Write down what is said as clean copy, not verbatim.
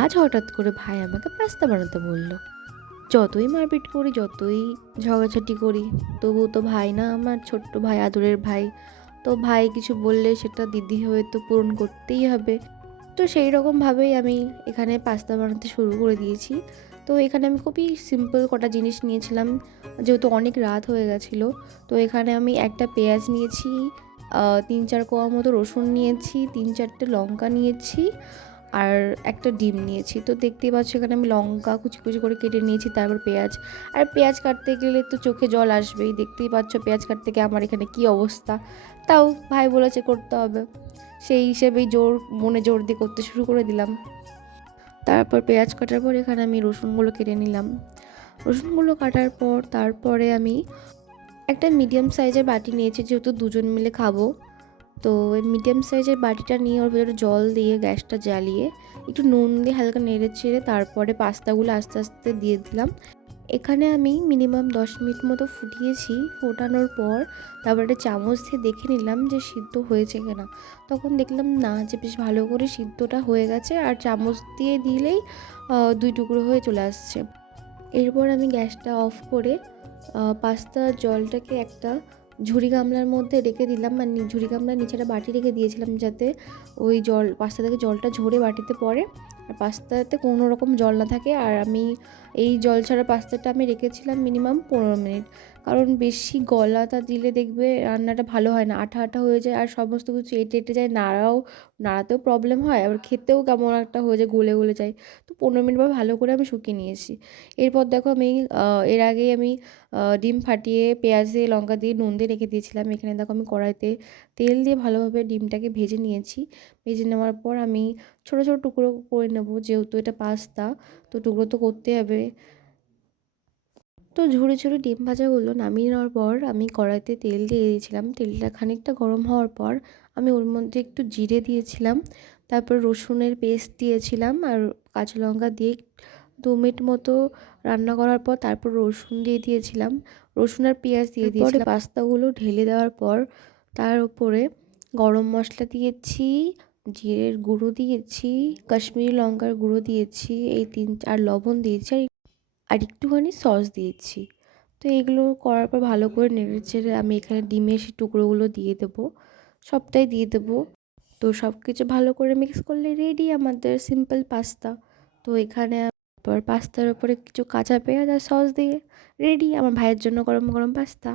আজ হঠাৎ করে ভাই আমাকে পাস্তা বানাতে বলল। যতই মারপিট করি, যতই ঝগড়াঝাটি করি, তবুও তো ভাই না আমার, ছোট্ট ভাই, আদরের ভাই। তো ভাই কিছু বললে সেটা দিদি হয়ে তো পূরণ করতেই হবে। তো সেই রকমভাবেই আমি এখানে পাস্তা বানাতে শুরু করে দিয়েছি। তো এখানে আমি খুবই সিম্পল কটা জিনিস নিয়েছিলাম, যেহেতু অনেক রাত হয়ে গেছিলো। তো এখানে আমি একটা পেঁয়াজ নিয়েছি, 3-4 কোয়া মতো রসুন নিয়েছি, 3-4টে লঙ্কা নিয়েছি, আর একটা ডিম নিয়েছি। তো দেখতেই পাচ্ছ এখানে আমি লঙ্কা কুচি কুচি করে কেটে নিয়েছি, তারপর পেঁয়াজ। আর পেঁয়াজ কাটতে গেলে তো চোখে জল আসবেই, দেখতেই পাচ্ছ পেঁয়াজ কাটতে গিয়ে আমার এখানে কী অবস্থা। তাও ভাই বলেছে করতে হবে, সেই হিসেবেই মনে জোর দিয়ে করতে শুরু করে দিলাম। তারপর পেঁয়াজ কাটার পর এখানে আমি রসুনগুলো কেটে নিলাম। রসুনগুলো কাটার পর তারপরে আমি একটা মিডিয়াম সাইজের বাটি নিয়েছি, যেহেতু দুজন মিলে খাবো। তো ওই মিডিয়াম সাইজের বাটিটা নিয়ে ওর ভেতরে জল দিয়ে গ্যাসটা জ্বালিয়ে একটু নুন দিয়ে হালকা নেড়ে চেড়ে তারপরে পাস্তাগুলো আস্তে আস্তে দিয়ে দিলাম। এখানে আমি মিনিমাম 10 মিনিট মতো ফুটিয়েছি। ফোটানোর পর তারপর একটা চামচ দিয়ে দেখে নিলাম যে সিদ্ধ হয়েছে কিনা। তখন দেখলাম না, যে বেশ ভালো করে সিদ্ধটা হয়ে গেছে, আর চামচ দিয়ে দিলেই 2 টুকরো হয়ে চলে আসছে। এরপর আমি গ্যাসটা অফ করে পাস্তার জলটাকে একটা ঝুড়ি গামলার মধ্যে রেখে দিলাম, মানে ঝুড়ি গামলার নিচে একটা বাটি রেখে দিয়েছিলাম, যাতে ওই পাস্তা থেকে জলটা ঝরে বাটিতে পড়ে আর পাস্তাতে কোনো রকম জল না থাকে। আর আমি এই জল ছাড়া পাস্তাটা আমি রেখেছিলাম মিনিমাম 15 মিনিট, কারণ বেশি গলাটা দিলে দেখবে রান্নাটা ভালো হয় না, আঠা আঠা হয়ে যায় আর সমস্ত কিছু এঁটে এঁটে যায়, নাড়াতেও প্রবলেম হয়, আবার খেতেও কেমন একটা হয়ে যায়, গলে গলে যায়। তো 15 মিনিট পর ভালো করে আমি শুকিয়ে নিয়েছি। এরপর দেখো আমি এর আগেই আমি ডিম ফাটিয়ে পেঁয়াজ দিয়ে লঙ্কা দিয়ে নুন দিয়ে রেখে দিয়েছিলাম। এখানে দেখো আমি কড়াইতে তেল দিয়ে ভালোভাবে ডিমটাকে ভেজে নিয়েছি। ভেজে নেওয়ার পর আমি ছোটো ছোটো টুকরো করে নেব, যেহেতু এটা পাস্তা, তো টুকরো তো করতে হবে। তো ঝুড়ি ঝুড়ি ডিম ভাজাগুলো নামিয়ে নেওয়ার পর আমি কড়াইতে তেল দিয়ে দিয়েছিলাম। তেলটা খানিকটা গরম হওয়ার পর আমি ওর মধ্যে একটু জিরে দিয়েছিলাম, তারপর রসুনের পেস্ট দিয়েছিলাম, আর কাঁচা লঙ্কা দিয়ে 2 মিনিট মতো রান্না করার পর তারপর রসুন দিয়ে দিয়েছিলাম, রসুন আর পেঁয়াজ দিয়ে দিয়েছিলাম। পাস্তাগুলো ঢেলে দেওয়ার পর তার উপরে গরম মশলা দিয়েছি, জিরের গুঁড়ো দিয়েছি, কাশ্মীরি লঙ্কার গুঁড়ো দিয়েছি, এই আর লবণ দিয়েছি, আর একটুখানি সস দিয়েছি। তো এগুলো করার পর ভালো করে নেড়েচেড়ে আমি এখানে ডিমের সেই টুকরোগুলো দিয়ে দেবো, সবটাই দিয়ে দেবো। তো সব কিছু ভালো করে মিক্স করলে রেডি আমাদের সিম্পল পাস্তা। তো এখানে আবার পাস্তার উপরে কিছু কাঁচা পেঁয়াজ আর সস দিয়ে রেডি আমার ভাইয়ের জন্য গরম গরম পাস্তা।